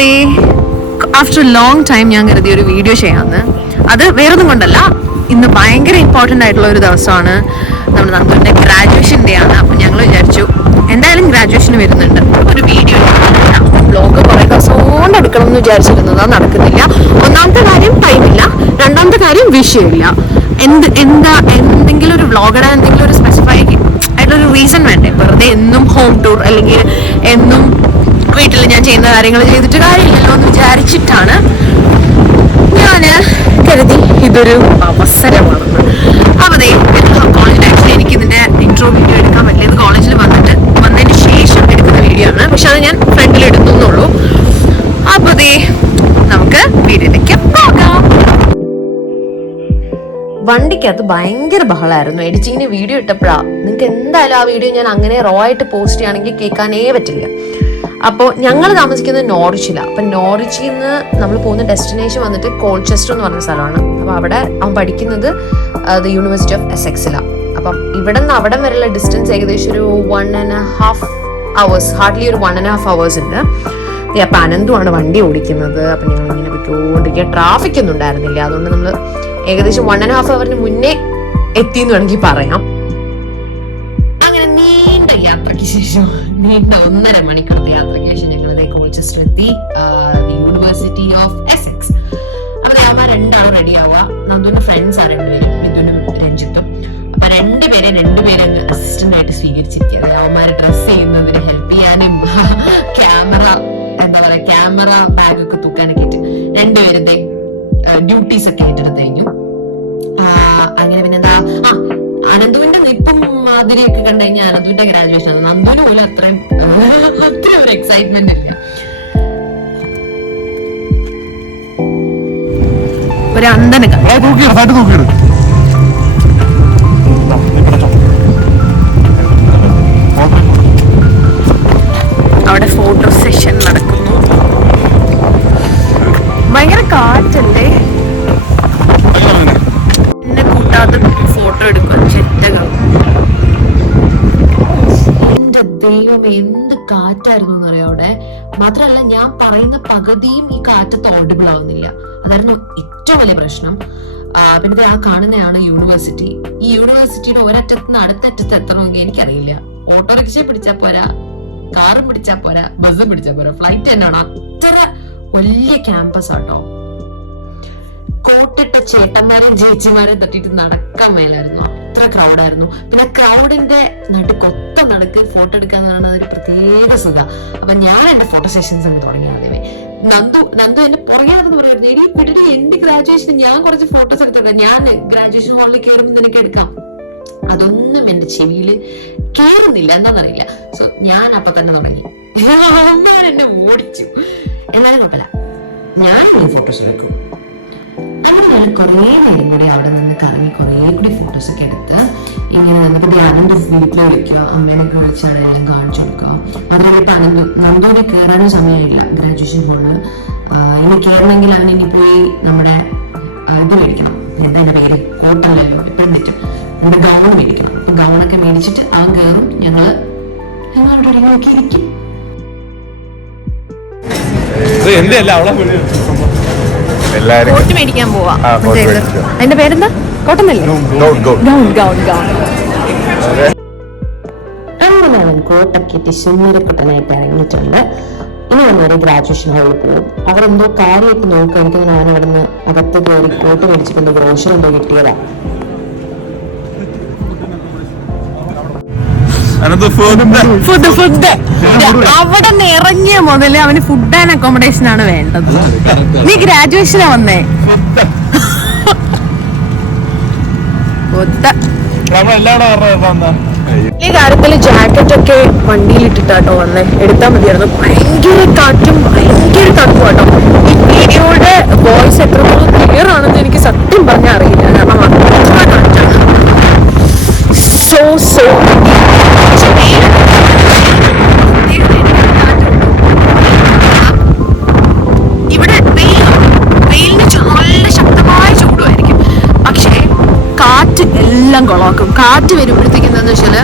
ദേ after long time ഞാൻ കരുതിയ ഒരു വീഡിയോ ചെയ്യാമെന്ന്. അത് വേറൊന്നും കൊണ്ടല്ല, ഇന്ന് ഭയങ്കര ഇമ്പോർട്ടൻ്റ് ആയിട്ടുള്ള ഒരു ദിവസമാണ്. നമ്മുടെ നന്ദുവിൻ്റെ ഗ്രാജുവേഷൻ ഡേ ആണ്. അപ്പം ഞങ്ങൾ വിചാരിച്ചു എന്തായാലും ഗ്രാജുവേഷന് വരുന്നുണ്ട്, ഒരു വീഡിയോ ബ്ലോഗ് കുറേ ദിവസം കൊണ്ട് എടുക്കണം എന്ന് വിചാരിച്ചിരുന്നത്, അത് നടക്കുന്നില്ല. ഒന്നാമത്തെ കാര്യം ടൈമില്ല, രണ്ടാമത്തെ കാര്യം വിഷയമില്ല. എന്തെങ്കിലും ഒരു വ്ളോഗ് ഇടാൻ എന്തെങ്കിലും ഒരു സ്പെസിഫൈ ആയിട്ടുള്ളൊരു റീസൺ വേണ്ടേ? വെറുതെ എന്നും ഹോം ടൂർ അല്ലെങ്കിൽ എന്നും വീട്ടിൽ ഞാൻ ചെയ്യുന്ന കാര്യങ്ങൾ ചെയ്തിട്ട് കാര്യമില്ലല്ലോ എന്ന് വിചാരിച്ചിട്ടാണ് ഞാൻ കരുതി ഇതൊരു അവസരമാണെന്ന്. അപ്പോൾ അതേ കോളേജിൽ ആക്ച്വലി എനിക്ക് ഇതിൻ്റെ ഇൻട്രോ വീഡിയോ എടുക്കാൻ പറ്റിയത് കോളേജിൽ വന്നതിന് ശേഷം എടുക്കുന്ന വീഡിയോ ആണ്. പക്ഷെ അത് ഞാൻ ഫ്രണ്ടിൽ എടുത്തുന്നുള്ളൂ. അപ്പോൾ അതേ നമുക്ക് വീഡിയോയിലേക്ക് പോകാം. വണ്ടിക്കകത്ത് ഭയങ്കര ബഹളമായിരുന്നു. എഡിറ്റിങ്ങിന് വീഡിയോ ഇട്ടപ്പോഴാണ്. നിങ്ങൾക്ക് എന്തായാലും ആ വീഡിയോ ഞാൻ അങ്ങനെ റോ ആയിട്ട് പോസ്റ്റ് ചെയ്യുകയാണെങ്കിൽ കേൾക്കാനേ പറ്റില്ല. അപ്പോൾ ഞങ്ങൾ താമസിക്കുന്നത് നോറിച്ചിലാണ്. അപ്പം നോറിച്ചിൽ നിന്ന് നമ്മൾ പോകുന്ന ഡെസ്റ്റിനേഷൻ വന്നിട്ട് കോൾച്ചെസ്റ്റർ എന്ന് പറഞ്ഞ സ്ഥലമാണ്. അപ്പോൾ അവിടെ അവൻ പഠിക്കുന്നത് യൂണിവേഴ്സിറ്റി ഓഫ് എസെക്സിലാണ്. അപ്പം ഇവിടെ നിന്ന് അവിടെ വരെയുള്ള ഡിസ്റ്റൻസ് ഏകദേശം ഒരു 1.5 hours, ഹാർഡ്ലി ഒരു 1.5 hours ഉണ്ട്. അപ്പം അനന്തുമാണ് വണ്ടി ഓടിക്കുന്നത്. അപ്പം ഞങ്ങൾ ഇങ്ങനെ പോയിക്കൊണ്ടിരിക്കുക. ട്രാഫിക് ഒന്നും ഉണ്ടായിരുന്നില്ല, അതുകൊണ്ട് നമ്മൾ ഏകദേശം 1.5 hour മുന്നേ എത്തിയെന്ന് വേണമെങ്കിൽ പറയാം. അങ്ങനെ നീണ്ട യാത്രയ്ക്ക് ശേഷം, നീണ്ട 1.5 മണിക്കൂറത്തെ യാത്രയ്ക്ക് ശേഷം ഞങ്ങൾ കോൾച്ചെസ്റ്റർ എത്തി, യൂണിവേഴ്സിറ്റി ഓഫ് എസെക്സ്. അപ്പൊ അവന്മാർ രണ്ടാളും റെഡി ആവുക. നന്ദുവിന്റെ ഫ്രണ്ട്സ് ആ രണ്ടുപേരും, മിഥുനും രഞ്ജിത്തും. അപ്പൊ രണ്ടുപേരും അസിസ്റ്റന്റ് ആയിട്ട് സ്വീകരിച്ചിരിക്കുക. അവന്മാരെ ഡ്രസ് ചെയ്യുന്നതിന് ഹെൽപ്പ് ചെയ്യാനും ക്യാമറ ബാഗൊക്കെ തൂക്കാനൊക്കെ ആയിട്ട് രണ്ടുപേരും ഡ്യൂട്ടീസ് ഒക്കെ ഏറ്റെടുത്ത് കഴിഞ്ഞു. അങ്ങനെ പിന്നെന്താ, അനന്തുവിന്റെ നിപ്പും മാതിരിയൊക്കെ കണ്ടു കഴിഞ്ഞാൽ അനന്തുവിന്റെ ഗ്രാജുവേഷൻ ആണ്. നന്ദുവിന് പോലും അത്രയും ഒരു എക്സൈറ്റ്മെന്റ് ഇല്ല. ഒരു അന്തനക അവിടെ ഫോട്ടോ സെഷൻ നടക്കുന്നു. ഭയങ്കര കാറ്റല്ലേ, എന്നെ കൂട്ടാതെ ഫോട്ടോ എടുക്കുക ചെറ്റകൾ. എന്റെ ദൈവം, എന്ത് കാറ്റായിരുന്നു എന്നറിയാം അവിടെ. മാത്രമല്ല ഞാൻ പറയുന്ന പകുതിയും ഈ കാറ്റത്ത് ഓഡിബിൾ ആവുന്നില്ല. അതായിരുന്നു ഏറ്റവും വലിയ പ്രശ്നം. പിന്നെ ആ കാണുന്നതാണ് യൂണിവേഴ്സിറ്റി. ഈ യൂണിവേഴ്സിറ്റിയുടെ ഒരറ്റത്ത് നിന്ന് അടുത്ത അറ്റത്ത് എത്തണമെങ്കിൽ എനിക്കറിയില്ല. ഓട്ടോറിക്ഷ പിടിച്ചാൽ പോരാ, കാറും പിടിച്ചാൽ പോരാ, ബസ്സും പിടിച്ചാൽ പോരാ, ഫ്ലൈറ്റ് തന്നെയാണ്. അത്ര വലിയ ക്യാമ്പസ് ആട്ടോ. കോട്ടിട്ട ചേട്ടന്മാരെയും ചേച്ചിമാരെയും തട്ടിയിട്ട് നടക്കാൻ മേലായിരുന്നു. അത്ര ക്രൗഡായിരുന്നു. പിന്നെ ക്രൗഡിന്റെ നടുക്കൊത്ത നടക്ക് ഫോട്ടോ എടുക്കാന്ന് പറയുന്നത് ഒരു പ്രത്യേക സുഖ. അപ്പൊ ഞാൻ എന്റെ ഫോട്ടോ സെഷൻസ് ഒന്ന് തുടങ്ങി. ആദ്യമേ നന്ദു എന്റെ പുറകെയാണെന്ന് പറയുന്നത്, എടി വിട്ടിട്ട് എന്റെ ഗ്രാജുവേഷൻ ഞാൻ കുറച്ച് ഫോട്ടോസ് എടുത്തിട്ടുണ്ട്, ഞാൻ ഗ്രാജുവേഷൻ ഹാളിൽ കയറുമ്പോൾ നിനക്ക് എടുക്കാം. അതൊന്നും എന്റെ ചെവിയിൽ കേറുന്നില്ല, എന്താണെന്നറിയില്ല. സോ ഞാൻ അപ്പൊ തന്നെ തുടങ്ങി. ഞാൻ എന്നെ ഓടിച്ചു. എന്നാലും കുഴപ്പമില്ല, ഞാൻ ഫോട്ടോസ് എടുക്കും. അങ്ങനെ ഞാൻ കുറേ നേരം കൂടി അവിടെ നിന്ന് കറങ്ങി കുറേ കൂടി ഫോട്ടോസ് ഒക്കെ എടുത്ത് ഇങ്ങനെ നമുക്ക് ധ്യാനന്റെ വീട്ടിൽ വിളിക്കുക, അമ്മേനൊക്കെ വിളിച്ചാണെങ്കിലും കാണിച്ചു കൊടുക്കുക. അതുകൊണ്ടിട്ട് നന്ദൂര് കയറാനും സമയമില്ല ഗ്രാജുവേഷൻ ഹാളിൽ. ഇനി കയറണമെങ്കിൽ അവൻ ഇനി പോയി നമ്മുടെ ഇത് മേടിക്കണം, എന്താ എന്റെ പേര്, ഹോട്ടലിലല്ലോ എപ്പോഴും പറ്റും, നമ്മുടെ ഗൗൺ മേടിക്കണം. അപ്പൊ ഗൗണൊക്കെ മേടിച്ചിട്ട് അവൻ കയറും, ഞങ്ങളവിടെ നോക്കിയിരിക്കും. കോട്ട് മേടിക്കാൻ പോവാ. അതിന്റെ പേരെന്താ? കോട്ടന്നല്ലേ? അങ്ങനെ അവൻ കോട്ടൊക്കെ ഇട്ട് ശൂരക്കുട്ടനായിട്ട് ഇറങ്ങിയിട്ടുണ്ട്. ഇനി വന്നവരെ ഗ്രാജുവേഷൻ ഹാളിൽ പോകും. അവരെന്തോ കാര്യമൊക്കെ നോക്കുക. എനിക്ക് ഞാൻ അവിടെ നിന്ന് അകത്ത് കയറി കോട്ട് മേടിച്ചിട്ട് ബ്രോഷർ എന്തോ കിട്ടിയതാ. അവിടെ നിന്ന് ഇറങ്ങിയ മുതല് അവന് ഫുഡ് ആൻഡ് അക്കോമഡേഷൻ ആണ് വേണ്ടത്. നീ ഗ്രാജുവേഷനാ വന്നേ. ഈ കാര്യത്തില് ജാക്കറ്റ് ഒക്കെ വണ്ടിയിൽ ഇട്ടിട്ടാട്ടോ വന്നേ. എടുത്താൽ മതിയായിരുന്നു. ഭയങ്കര കാറ്റും ഭയങ്കര തണുപ്പാട്ടോ. ഈ വീഡിയോയുടെ വോയിസ് എത്രത്തോളം ക്ലിയർ ആണെന്ന് എനിക്ക് സത്യം പറഞ്ഞാൽ അറിയില്ല. കാരണം അത്ര കാറ്റാണ്. സോ ഇവിടെ വെയിലിന് നല്ല ശക്തമായ ചൂടുമായിരിക്കും. പക്ഷേ കാറ്റ് എല്ലാം കൊളാക്കും. കാറ്റ് വരുമ്പോഴത്തേക്ക് എന്താന്ന് വെച്ചാല്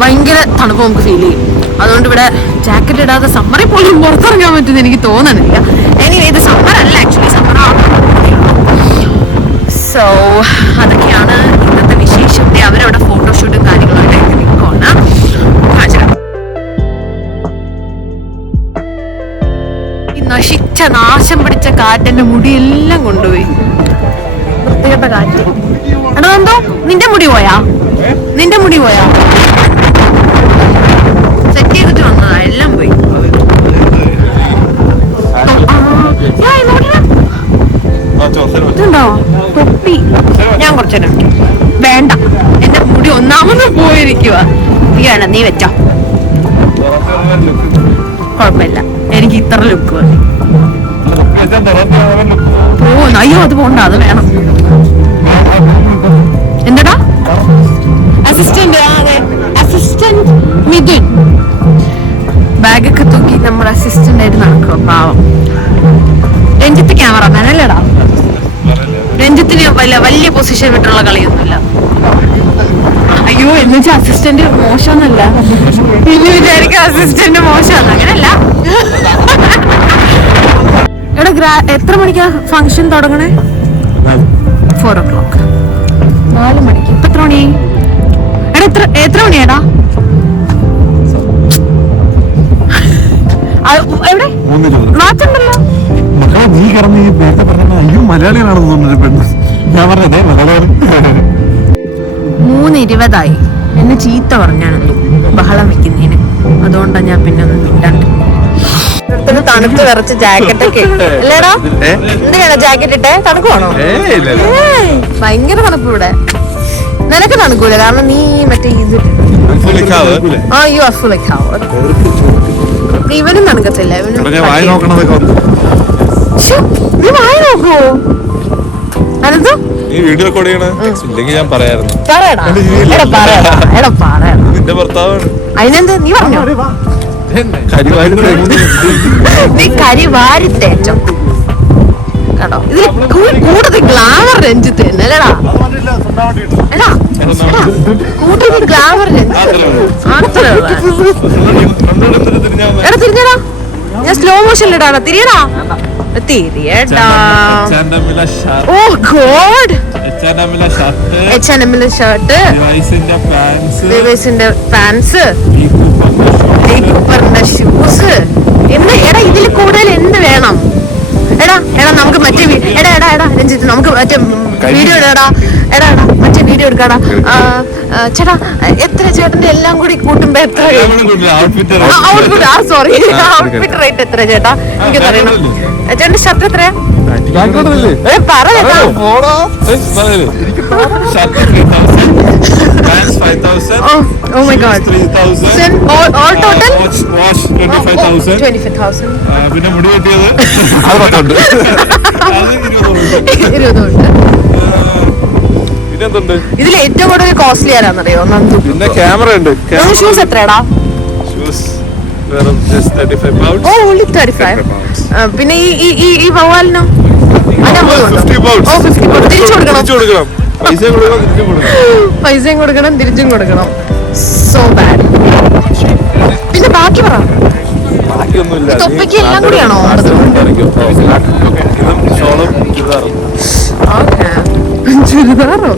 ഭയങ്കര തണുപ്പ് നമുക്ക് ഫീൽ ചെയ്യും. അതുകൊണ്ട് ഇവിടെ ജാക്കറ്റ് ഇടാതെ സമ്മറിൽ പോലും പുറത്തിറങ്ങാൻ പറ്റുമെന്ന് എനിക്ക് തോന്നണില്ല. എനിവേ ഇത് സമ്മർ അല്ല, ആക്ച്വലി സമ്മർ സോ അതൊക്കെയാണ് ഇന്നത്തെ വിശേഷം. അവരവിടെ ഫോട്ടോഷൂട്ടും കാര്യങ്ങളായിട്ട് നിൽക്കുകയാണ്. ഈ നശിച്ച നാശം പിടിച്ച കാറ്റെന്റെ മുടിയെല്ലാം കൊണ്ടുപോയി. വൃത്തികെട്ട കാറ്റ്. എടാ എന്തോ നിന്റെ മുടി പോയാ സെറ്റ് ചെയ്തിട്ട് വന്നതാ, എല്ലാം പോയി. ഇതുണ്ടോ തൊപ്പി? ഞാൻ കുറച്ചേരം വേണ്ട, എന്റെ മുടി ഒന്നാമത് പോയിരിക്കുക. നീ വെച്ചോ, കുഴപ്പമില്ല, എനിക്ക് ഇത്ര ലുക്ക് മതി. അയ്യോ അത് പോണ്ട, അത് വേണം. എന്താടാ അസിസ്റ്റന്റ്? അതെ, അസിസ്റ്റന്റ് മിഥുൻ ബാഗൊക്കെ തൂക്കി നമ്മുടെ അസിസ്റ്റന്റ് ആയിട്ട് നടക്കുക. പാവം രഞ്ജിത്ത് ക്യാമറമാൻ അല്ലേടാ? രഞ്ജിത്തിന് വലിയ പൊസിഷൻ വിട്ടുള്ള കളിയൊന്നുമില്ല. അയ്യോ എന്ന് വെച്ചാൽ അസിസ്റ്റന്റ് മോശമെന്നല്ല, പിന്നെ വിചാരിക്കും അസിസ്റ്റന്റ് മോശമാണ്, അങ്ങനല്ല. എടാ എത്ര മണിക്കാ ഫംഗ്ഷൻ തുടങ്ങണേ? 4 o'clock. 4 മണിക്ക്. ഇപ്പൊ എത്ര മണി? എടാ എത്ര മണിയാടാ? എവിടെ മാറ്റുണ്ടല്ലോ? നീ കിടന്ന് നേരത്തെ പറഞ്ഞ അയ്യോ മലയാളികളാണെന്ന് തോന്നുന്നു. ഞാൻ പറഞ്ഞതേ മലയാളം. 3:20 എന്നെ ചീത്ത പറഞ്ഞാണല്ലോ ബഹളം വെക്കുന്നതിന്. അതുകൊണ്ടാണ് ഞാൻ പിന്നെ ഒന്നും മിണ്ടാണ്ട്. തണുത്ത് വിറച്ച് ജാക്കറ്റ് ഒക്കെ അല്ലേടാ? എന്തിനാണ് ജാക്കറ്റ് ഇട്ടേ? തണുക്കുവാണോ? ഭയങ്കര തണുപ്പ് ഇവിടെ. നിനക്ക് തണുക്കൂല, കാരണം നീ മറ്റേ ഇത് ഇവനും തണുക്കത്തില്ല. നീ വായി നോക്കുവോ? അനന്തു വീഡിയോ റെക്കോർഡ് ചെയ്യണ ഞാൻ പറയായിരുന്നു. നിന്റെ ഭർത്താവാണ്. അതിനെന്ത് നീ പറഞ്ഞോ? നീ കരി വാരി തേച്ചോ കേട്ടോ. ഇതിൽ കൂടുതൽ ഗ്ലാമർ രഞ്ജിത്ത് തന്നെ അല്ലേടാ? എടാ കൂടുതൽ ഗ്ലാമർ രഞ്ജിത്ത്. എടാ തിരിഞ്ഞടാ, ഞാൻ സ്ലോ മോഷനിലിടാടാ. തിരിയടാ തിരിയടാ. ഓ ഗോഡ്, H&M ഷർട്ട്, ലിവൈസിന്റെ പാൻസ്, ഷൂസ്. എടാ ഇതിൽ കൂടുതൽ എന്ത് വേണം? എടാ നമുക്ക് മറ്റേ എടാ രഞ്ജിത്ത് നമുക്ക് മറ്റേ വീഡിയോ ഇടാടാ. എടാ മറ്റേ വീഡിയോ എടുക്കാടാ. ചേട്ടാ എത്ര ചേട്ടന്റെ എല്ലാം കൂടി കൂട്ടുമ്പോ എത്ര? സോറി, ഔട്ട്ഫിറ്റ് റേറ്റ് എത്ര ചേട്ടാ? എനിക്കൊന്നും അറിയണം. ചേട്ടന്റെ ഷർട്ട് എത്രയാ? പറ ചേട്ടാ. Oh my god. All total 25,000. പിന്നെ മുടി വെട്ടിയത് 20. പിന്നെന്തുണ്ട്? ഇതിൽ ഏറ്റവും കൂടുതൽ കോസ്റ്റ്ലി ആരാന്നറിയോ? നന്ദു. പിന്നെ ക്യാമറ ഉണ്ട്. ഷൂസ് എത്രയാടാ? ഷൂസ് വെറും 35 pounds. ഓ only 35. പിന്നെ ഈ വവ്വാലിനോ? 50 pounds. 50 pounds. തിരിച്ചു കൊടുക്കണം. പൈസയും കൊടുക്കണം തിരിച്ചും കൊടുക്കണം. So bad. പിന്നെ ബാക്കി പറ. ബാക്കിയൊന്നുമില്ല. തൊപ്പിക്ക് എല്ലാം കൂടിയാണോ? ചുരിദാറോ?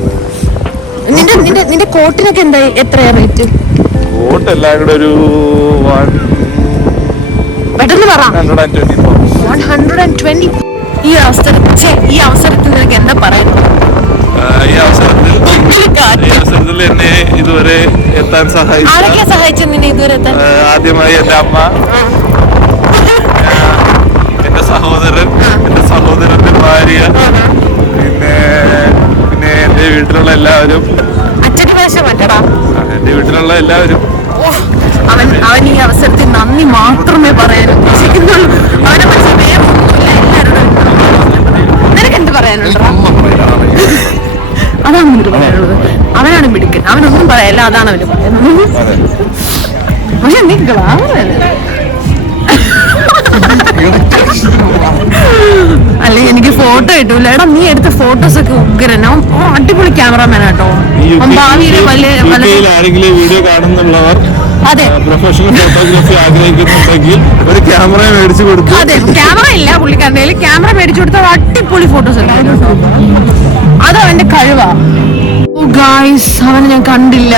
നിന്റെ കോട്ടിനൊക്കെ എന്താ എത്രയാ റേറ്റ്? കോട്ട് എല്ലാം കൂടെ ഒരു പെട്ടെന്ന് പറ. 120. ഈ അവസരത്തിൽ നിനക്ക് എന്താ പറയുന്നത്? ഈ അവസരത്തിൽ എന്നെ ഇതുവരെ എത്താൻ സഹായിച്ചു. നിന്നെ ഇതുവരെ എത്താൻ ആദ്യമായി എന്റെ അമ്മ, എന്റെ സഹോദരന്റെ ഭാര്യ, പിന്നെ എന്റെ വീട്ടിലുള്ള എല്ലാവരും. അച്ഛന്റെ ഭാഷ മാറ്റടാ. എന്റെ വീട്ടിലുള്ള എല്ലാവരും. അവൻ ഈ അവസരത്തിൽ നന്ദി മാത്രമേ പറയാൻ ഉദ്ദേശിക്കുന്നുള്ളൂ. അവനെ മനസ്സിൽ വേറൊന്നുമില്ല. എല്ലാവരോടും നിനക്ക് എന്ത് പറയാനുണ്ടോ? അതാണ് നിനക്ക് പറയാനുള്ളത്. അവനാണ് മിടുക്കൻ, അവനൊന്നും പറയല്ല. അതാണ് അവന് പറയുന്നത്. പക്ഷെ നീ ഗ്ലാമറല്ലേ? അല്ലെ എനിക്ക് ഫോട്ടോ കിട്ടൂല. എടാ നീ എടുത്ത ഫോട്ടോസ് ഒക്കെ ഉഗ്രൻ. അടിപൊളി ക്യാമറമാൻ കേട്ടോ. ഭാവിയിലെ ആരെങ്കിലും വീഡിയോ കാണുന്നുള്ളവർ അതെ. പ്രൊഫഷണൽ ഫോട്ടോഗ്രാഫി ആഗ്രഹിക്കുന്നുണ്ടെങ്കിൽ ഒരു ക്യാമറ മേടിച്ചു കൊടുത്തു. അതെ, ക്യാമറ ഇല്ല പുള്ളിക്കാരൻ്റെ, ക്യാമറ മേടിച്ചു കൊടുത്താൽ അടിപൊളി ഫോട്ടോസ് എടുക്കും. അത് അവന്റെ കഴിവാ. ഗായ്സ്, അവനെ ഞാൻ കണ്ടില്ല.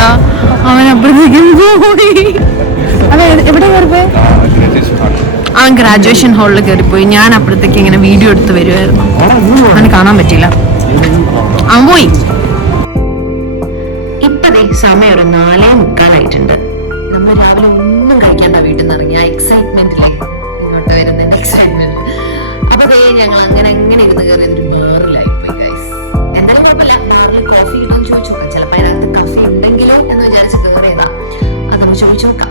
അവൻ അപ്പോഴത്തേക്കും പോയി. അവൻ എവിടെ കയറിപ്പോയി? അവൻ ഗ്രാജുവേഷൻ ഹാളിൽ കയറിപ്പോയി. ഞാൻ അപ്പോഴത്തേക്ക് ഇങ്ങനെ വീഡിയോ എടുത്ത് വരുമായിരുന്നു. അവന് കാണാൻ പറ്റില്ല, അവൻ പോയി. ഇപ്പതേ സമയം ഒരു 4:45. നമ്മൾ രാവിലെ ഒന്നും കഴിക്കാണ്ട വീട്ടിൽ നിന്ന് ഇറങ്ങി. ആ എക്സൈറ്റ്മെന്റിലേക്ക് ഇങ്ങോട്ട് വരുന്നതിന്റെ എക്സൈറ്റ്മെന്റ്. അപ്പൊ അതേ ഞങ്ങൾ അങ്ങനെ ഇരുന്ന് കയറി ഒരു ബാറിലായി പോയി ഗൈസ്. എന്തായാലും കുഴപ്പമില്ല, ബാറിൽ കോഫി ഇടുമെന്ന് ചോദിച്ചു നോക്കാം. ചിലപ്പോൾ അതിനകത്ത് കഫി ഉണ്ടെങ്കിലോ എന്ന് വിചാരിച്ച് കയറിയതാ. അതൊന്ന് ചോദിച്ചു നോക്കാം.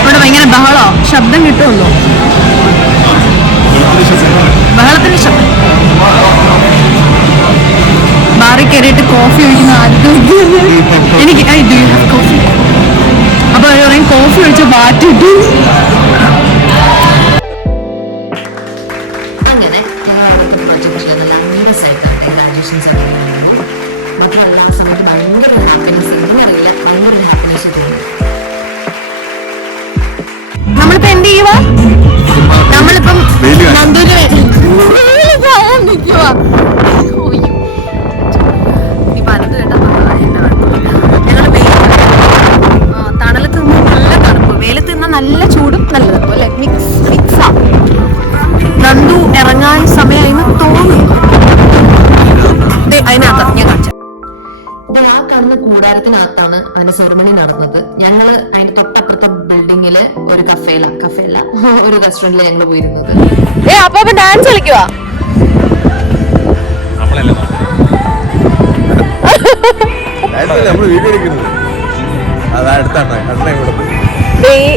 ഇവിടെ ഭയങ്കര ബഹളോ, ശബ്ദം കിട്ടുമല്ലോ, ബഹളത്തിന്റെ ശബ്ദം. ബാറിൽ കയറിയിട്ട് കോഫി ഒഴിക്കുന്ന ആദ്യം എനിക്ക് കോഫി. അപ്പൊ പറയും കോഫി ഒഴിച്ച് മാറ്റിട്ടു. അങ്ങനെ മാത്രമല്ല ആ സമയത്ത് ഭയങ്കര ഹാപ്പിനെസ്, എങ്ങനെയറിയില്ല, ഭയങ്കര ഹാപ്പിനെസ് തോന്നി. നമ്മളിപ്പോ എന്ത് ചെയ്യുക? നമ്മളിപ്പം നന്ദൂര് നിൽക്കുവാ. തണലത്ത് നിന്ന് നല്ല തണുപ്പ്, വെയിലത്ത് നിന്ന് നല്ല ചൂടും നല്ല തണുപ്പ് അല്ലെ, മിക്സാ. നന്ദു ഇറങ്ങാൻ സമയമായിന്ന് തോന്നുന്നു. അതിനകത്ത് ഞാൻ കാണിച്ചു. ആ കാണുന്ന കൂടാരത്തിനകത്താണ് അതിന്റെ സെറമണി നടന്നത്. ഞങ്ങള് അതിന്റെ തൊട്ടപ്പുറത്തെ ബിൽഡിങ്ങില് ഒരു കഫേല ഒരു റെസ്റ്റോറന്റിൽ ഞങ്ങൾ പോയിരുന്നത്. അപ്പൊ ഡാൻസ് കളിക്കുവാ.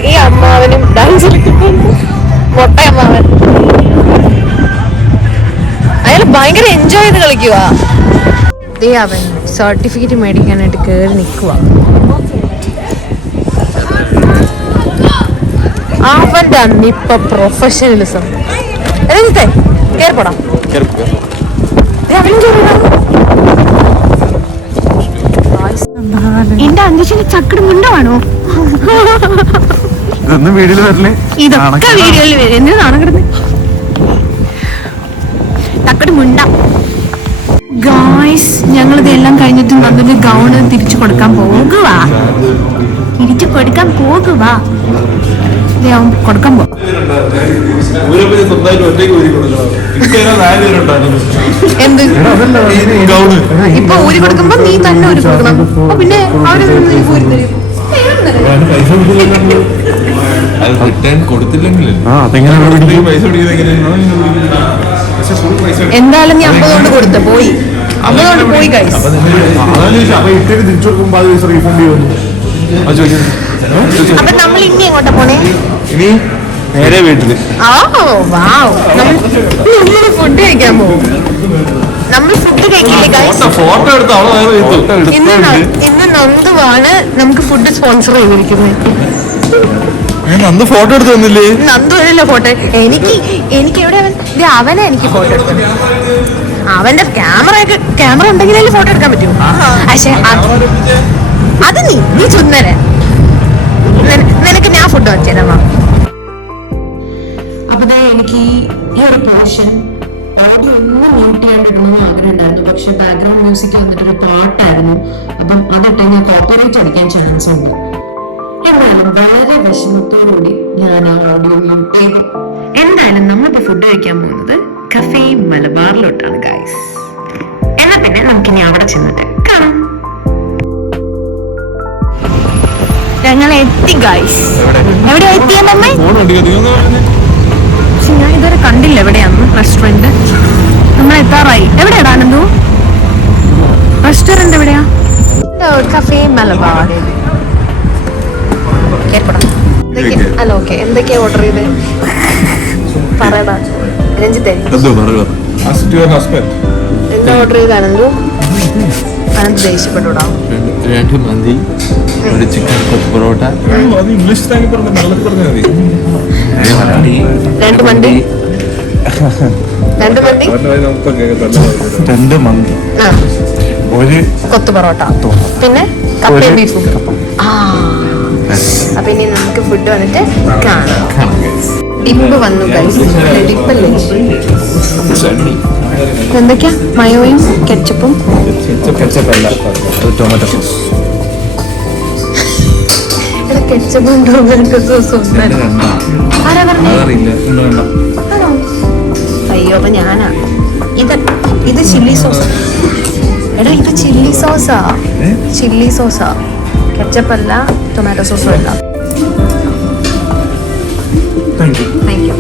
ഈ അമ്മാവനും ഡാൻസ് കളിക്കുന്നുണ്ട്, മൊട്ടയമ്മാവൻ. അയാൾ ഭയങ്കര എൻജോയ് ചെയ്ത് കളിക്കുവാ. അവൻ സർട്ടിഫിക്കറ്റ് മേടിക്കാനായിട്ട് കേറി നിൽക്കുക. അവന്റെ ഇപ്പൊ പ്രൊഫഷണലിസം. കേറിപ്പോടാ. എന്റെ അന്തരീക്ഷ ചക്കട് മുണ്ടാണോ? ഇതൊന്നും വീഡിയോയിൽ വരില്ലേ? ഇതൊക്കെ വീഡിയോയിൽ വരും. എന്തിനാണ് കിടന്ന് ചക്കട് മുണ്ട. ഗായ്സ്, ഞങ്ങളിത് എല്ലാം കഴിഞ്ഞിട്ട് നന്ദുവിന്റെ ഗൗണ് തിരിച്ചു കൊടുക്കാൻ പോകുക. കൊടുക്കാൻ പോകും. എന്ത് ഇപ്പൊ ഊരി കൊടുക്കുമ്പോ നീ തന്നെ ഊരി കൊടുക്കണം. അപ്പൊ പിന്നെ അവര് ഊരി തരും. എന്തായാലും നീ 50 കൊണ്ട് കൊടുത്ത പോയി. 50 കൊണ്ട് പോയി ഗൈസ്. അപ്പൊ നമ്മൾ ഇനി എങ്ങോട്ടാ പോണേ? ഇനി നേരെ വീട്ടില്. നമ്മൾ ഫുഡ് കഴിക്കാൻ പോകും. നമ്മൾ ഫുഡ് കഴിക്കില്ലേ ഗൈസ്? ഇന്ന് നന്ദുവാണ് നമുക്ക് ഫുഡ് സ്പോൺസർ ചെയ്തിരിക്കുന്നത്. നന്ദു ഫോട്ടോ എടുത്ത് തന്നില്ലേ? നന്ദു അല്ലല്ലോ ഫോട്ടോ. എനിക്ക് എവിടെ അവനെ എനിക്ക് ഫോട്ടോ എടുക്കണം. അവന്റെ ക്യാമറ ഉണ്ടെങ്കിലേ ഫോട്ടോ എടുക്കാൻ പറ്റൂ. പക്ഷെ അത് നീ ചുന്നരെ നിനക്ക് ഞാൻ ഫുഡ് വെച്ചേരാ. അപ്പൊ എനിക്ക് ഈ ഒരു പോർഷൻ ഓഡിയോ ഒന്നും മ്യൂട്ട് ചെയ്യാണ്ടിടണമെന്ന് ആഗ്രഹം ഉണ്ടായിരുന്നു. പക്ഷെ ബാക്ക്ഗ്രൗണ്ട് മ്യൂസിക് വന്നിട്ടൊരു പാട്ടായിരുന്നു. അപ്പം അതിട്ട് ഞാൻ കോപ്പറേറ്റ് അടിക്കാൻ ചാൻസ് ഉണ്ട്. എന്തായാലും വളരെ വിഷമത്തോടുകൂടി ഞാൻ ആ ഓഡിയോ മ്യൂട്ട് ചെയ്തു. എന്തായാലും നമ്മളിപ്പോ ഫുഡ് കഴിക്കാൻ പോകുന്നത് കഫേ മലബാറിലോട്ടാണ് ഗൈസ്. എന്നാ പിന്നെ നമുക്കിനി അവിടെ ചെന്നിട്ട് കാണാം. ഞങ്ങൾ എത്തി ഗൈസ്. എവിടെ എത്തിയെന്നമ്മേ? ഞാൻ ഇതുവരെ കണ്ടില്ല എവിടെയാന്ന് റെസ്റ്റോറന്റ്. നമ്മൾ എത്താറായി. എവിടെയാടാ നന്ദു റെസ്റ്റോറന്റ്? എവിടെയാ? കഫേ മലബാർ. അല്ല ഓക്കെ, എന്തൊക്കെയാ ഓർഡർ ചെയ്ത് പറയടാ രഞ്ജിത്തെ. എന്താ ഓർഡർ ചെയ്ത് അനന്തു? അനന്ത് ദേഷ്യപ്പെട്ടൂടാ. 2 മന്തി, 1 ചിക്കൻ പൊറോട്ട, 2 മന്തി, 2 മന്തി, 1 കൊത്തു പൊറോട്ട, പിന്നെ കപ്പയും ബീഫും. ആ അപ്പൊ ഇനി നമുക്ക് ഫുഡ് വന്നിട്ട് കാണാം. ഡിപ്പ് വന്നു ഡിപ്പല്ലേ എന്തൊക്കെയാ? മയോയും കെച്ചപ്പും. Tomato sauce. കെച്ചപ്പും ടൊമാറ്റോ സോസും ആരാ പറഞ്ഞേ? ആണോ? അയ്യോ അപ്പൊ ഞാനാ. ഇത് ചില്ലി സോസ്. എടാ ഇത് ചില്ലി സോസാ കെച്ചപ്പല്ല, ടൊമാറ്റോ സോസും അല്ല. Thank you.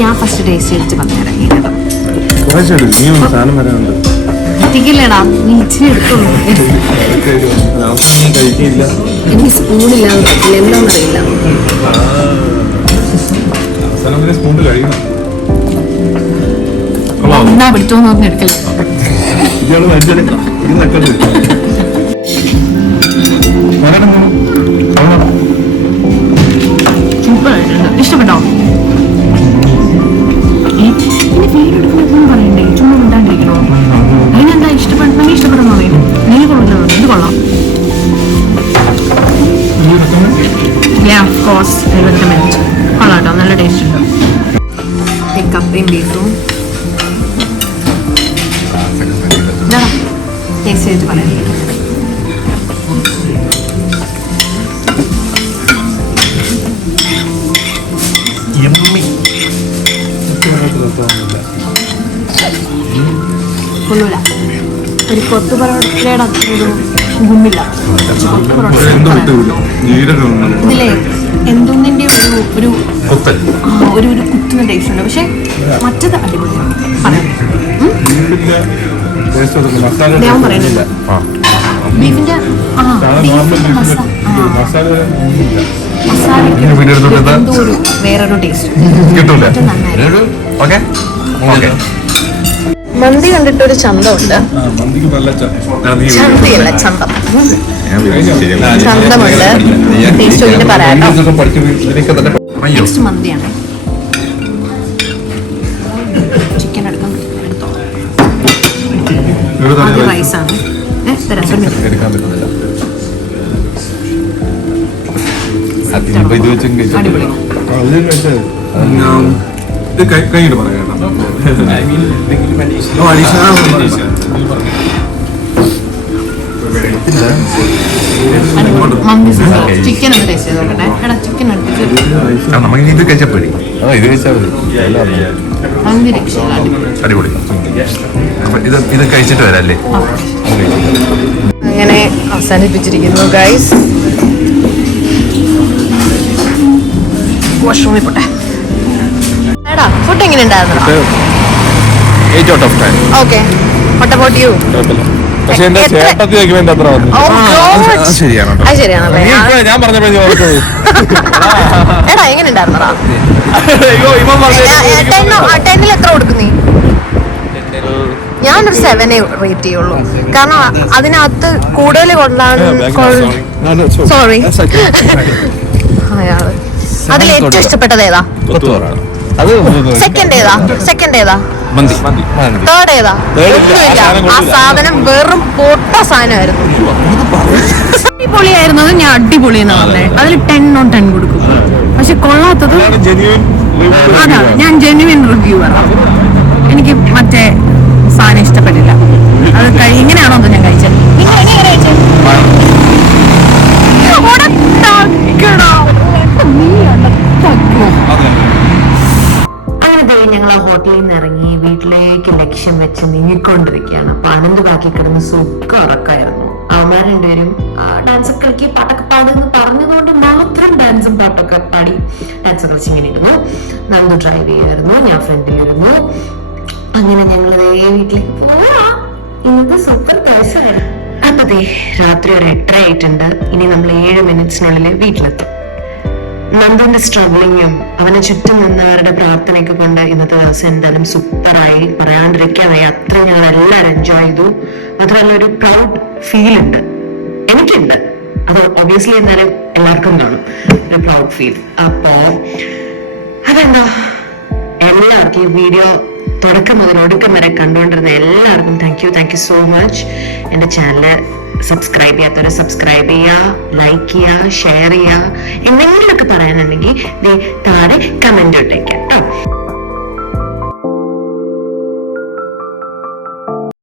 ഞാൻ ഫസ്റ്റ് ടേസ്റ്റ് ചെയ്തിട്ട് പറഞ്ഞുതരാം. എത്തിക്കില്ലടാ, നീ ഇച്ചിരി എടുത്തോളൂ. എനിക്ക് സ്പൂണില്ലാതെ പറ്റില്ല, എന്താണെന്നറിയില്ല. എന്നാ പിടിച്ചോന്ന് പറഞ്ഞ് എടുക്കല. ഇഷ്ടപ്പെട്ടോ? പറയണ്ടേ, ചുമ്മാ ഉണ്ടാണ്ടിരിക്കണോ? അതിനെന്താ ഇഷ്ടപ്പെടുന്നെങ്കിൽ ഇഷ്ടപ്പെടുന്ന പറയും. നീ കൊള്ളുന്നു, ഇത് കൊള്ളാം. കൊള്ളാട്ടോ, നല്ല ടേസ്റ്റ് ഉണ്ട്. കപ്പയും ബീഫും ടേസ്റ്റ് ചെയ്തിട്ട് പറയാം. കൊള്ളൂല. ഒരു കൊത്തു പൊറോട്ടയുടെ അത്രയൊരു ഗുമ്മില്ല. ഇതിലേ എന്തൊന്നിന്റെ ഒരു കുത്തുന്ന ടേസ്റ്റ് ഉണ്ട്. പക്ഷെ മറ്റത് അടിപൊളിയാണ്. ഞാൻ പറയുന്നില്ല ബീഫിന്റെ എന്തോ ഒരു വേറൊരു ടേസ്റ്റ്. മന്തി കണ്ടിട്ട് ഒരു ചന്തമുണ്ട്. ചന്തയല്ല, ചന്തം. ചന്തമുണ്ട്. ടേസ്റ്റ് നോക്കിയിട്ട് പറയാട്ടോ. നെക്സ്റ്റ് മന്തിയാണ്. ചിക്കൻ എടുക്കാം, എടുത്തോ. അത് റൈസാണ്. അടിപൊളി. കഴിഞ്ഞിട്ട് പറയാം. മന്തി ചിക്കൻ ഒന്ന് ടേസ്റ്റ് ചെയ്ത് നോക്കട്ടെ. എടാ ചിക്കൻ എടുത്തിട്ട് നമുക്ക് ഇത് കഴിച്ചാൽ മതി. ഇത് കഴിച്ചാൽ മതി. മന്തി രക്ഷയില്ല, അടിപൊളി. ഇത് കഴിച്ചിട്ട് വരാം അല്ലേ? അങ്ങനെ അവസാനിപ്പിച്ചിരിക്കുന്നു ഗൈസ്. വാഷ്റൂമിൽ പോട്ടെ. എടാ ഫുഡ് എങ്ങനെ ഉണ്ടായിരുന്നു? 8 out of 10. Okay. What about you? പക്ഷെ എന്റെ ചേട്ടത്തി വെക്കുമ്പോ അത്ര വന്നു. ശരിയാണോ? അത് ശരിയാണല്ലേ? ഞാൻ പറഞ്ഞപ്പോ എടാ എങ്ങനെ ഉണ്ടായിരുന്നടാ? 10ൽ എത്ര കൊടുക്കും നീ? ഞാനൊരു 7 റേറ്റ് ചെയ്യുള്ളൂ. കാരണം അതിനകത്ത് കൂടുതൽ സോറി അയാള് അതിൽ ഏറ്റവും ഇഷ്ടപ്പെട്ടത് ഏതാ? സെക്കൻഡ് ഏതാ? തേർഡ് ഏതാ? ഒന്നുമില്ല. ആ സാധനം വെറും പൊട്ട സാധനമായിരുന്നു. അടിപൊളിയായിരുന്നത് ഞാൻ അടിപൊളി എന്ന് പറഞ്ഞേ. അതിൽ 10 on 10 കൊടുക്കും. പക്ഷെ കൊള്ളാത്തത് അതാ, ഞാൻ ജെന്യുവിൻ റിവ്യൂ പറയാം. എനിക്ക് മറ്റേ സാധനം ഇഷ്ടപ്പെട്ടില്ല. അത് ഇങ്ങനെയാണോ അത് ഞാൻ കഴിച്ചത്? അങ്ങനെ ഞങ്ങൾ ആ ഹോട്ടലിൽ നിന്ന് ഇറങ്ങി വീട്ടിലേക്ക് ലക്ഷ്യം വെച്ച് നീങ്ങിക്കൊണ്ടിരിക്കുകയാണ്. അപ്പൊ അനന്ത് ബാക്കി കിടന്ന് സുഖം ഉറക്കായിരുന്നു. അവന്മാർ രണ്ടുപേരും ഡാൻസ് കളിക്ക് പാട്ടൊക്കെ പാടുന്ന് പറഞ്ഞതുകൊണ്ട് മാത്രം ഡാൻസും പാട്ടൊക്കെ പാടി ഡാൻസ് കളിച്ച് ഇങ്ങനെ ഇരുന്നു. നന്ദു ഡ്രൈവ് ചെയ്യുമായിരുന്നു, ഞാൻ ഫ്രണ്ടിലിരുന്നു. അങ്ങനെ ഞങ്ങൾ വീട്ടിലേക്ക് പോവാ. ഇന്നത്തെ സൂപ്പർ ദിവസമാണ്. അപ്പൊ രാത്രി ഒരു 8:30 ആയിട്ടുണ്ട്. ഇനി നമ്മൾ 7 മിനിറ്റ്സിനുള്ളിൽ വീട്ടിലെത്തും. നന്ദുവിന്റെ സ്ട്രഗ്ലിങ്ങും അവനെ ചുറ്റും നിന്നവരുടെ പ്രാർത്ഥനയൊക്കെ കൊണ്ട് ഇന്നത്തെ ദിവസം എന്തായാലും സൂപ്പറായി, പറയാണ്ടിരിക്കാൻ വയ്യ. അത്ര ഞങ്ങൾ എല്ലാവരും എൻജോയ് ചെയ്തു. മാത്രമല്ല ഒരു പ്രൗഡ് ഫീൽ ഉണ്ട്, എനിക്കുണ്ട്. അത് ഒബ്വിയസ്ലി എന്തായാലും എല്ലാവർക്കും കാണും ഒരു പ്രൗഡ് ഫീൽ. അപ്പോ അതെന്താ എല്ലാവർക്കും ഈ വീഡിയോ തുടക്കം മുതൽ ഒടുക്കം വരെ കണ്ടുകൊണ്ടിരുന്ന എല്ലാവർക്കും താങ്ക് യു സോ മച്ച്. എൻ്റെ ചാനല് സബ്സ്ക്രൈബ് ചെയ്യാത്തവരെ സബ്സ്ക്രൈബ് ചെയ്യുക, ലൈക്ക് ചെയ്യുക, ഷെയർ ചെയ്യുക. എന്തെങ്കിലുമൊക്കെ പറയാനുണ്ടെങ്കിൽ താഴെ കമന്റ് ഇട്ടേക്കാം കേട്ടോ.